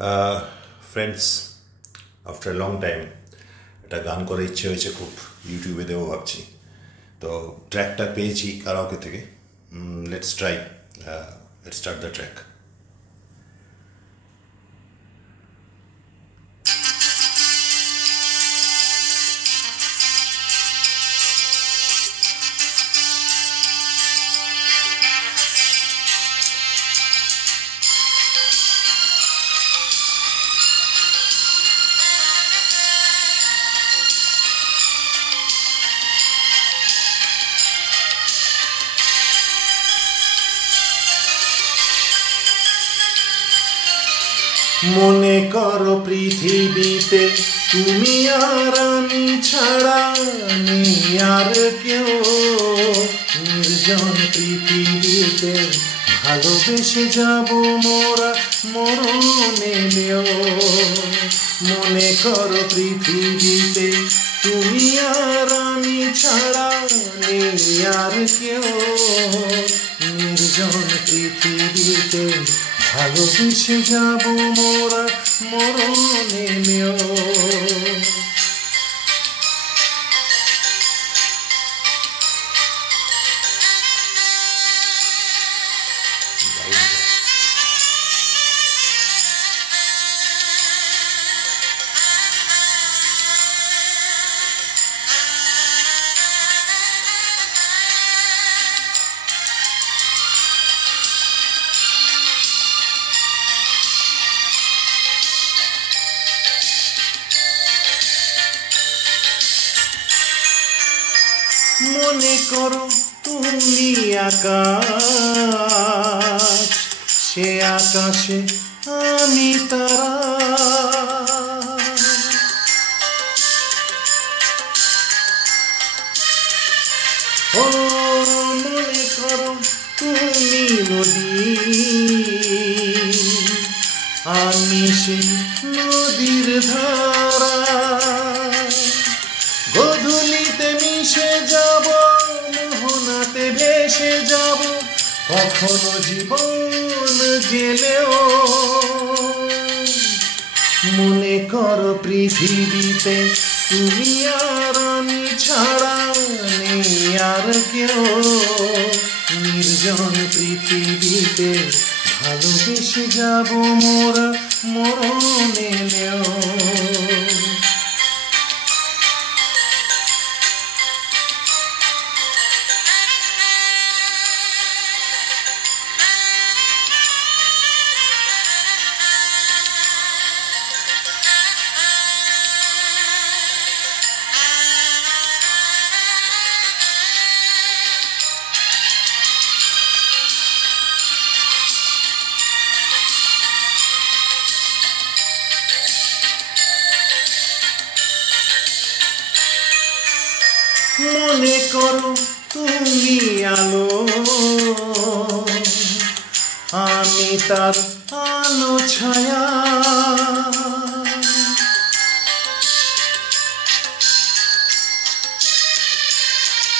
Friends, after long time একটা গান করার ইচ্ছে হয়েছে, খুব ইউটিউবে দেবো ভাবছি। তো ট্র্যাকটা পেয়েছি কারাওকে থেকে। Let's try, let's start the track. মনে করো পৃথিবীতে তুমি আর আমি ছাড়া নেই আর কেউ, নির্জন পৃথিবীতে ভালোবেসে যাব মোরা মরণ এলেও। মনে করো পৃথিবীতে তুমি আর আমি ছাড়া নেই আর কেউ, নির্জন পৃথিবীতে ভালোবেসে যাব মোরা মরণ এলেও। মনে করো তুমি আকাশ, সে আকাশে আমি তারা। ও মনে করো তুমি নদী, আমি সে নদীর ধারা। গধূলিতে মিশে যাব, মোহনাতে ভেসে যাব, কখনো জীবন গেলেও। মনে করো পৃথিবীতে তুমি আর আমি ছাড়া নেই আর কেউ, নির্জন পৃথিবীতে ভালোবেসে যাব মোরা মরণ এলেও। মনে করো তুমি আলো, আমি তার আলো ছায়া।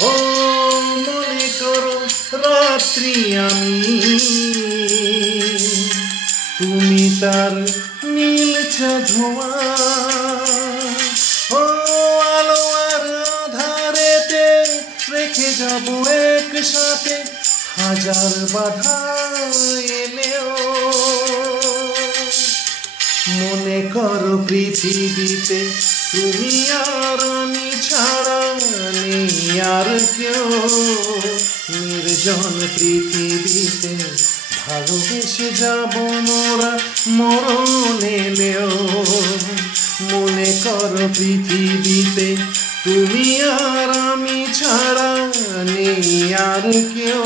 ও মনে করো রাত্রি আমি, তুমি তার নীল ধোঁয়া। ও আলো আর আধারেতে রেখে যাব একসাথে, হাজার বাধা এলেও। মনে করো পৃথিবীতে তুমি আর আমি ছাড়া নেই আর কেউ, নির্জন পৃথিবীতে ভালোবেসে যাব মোরা মরণ এলেও। মনে করো পৃথিবীতে তুমি আর আমি ছাড়া নেই আর কেউ,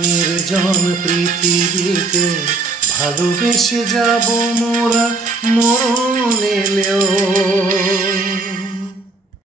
নির্জন পৃথিবীতে ভালোবেসে যাব মোরা মরণ এলেও।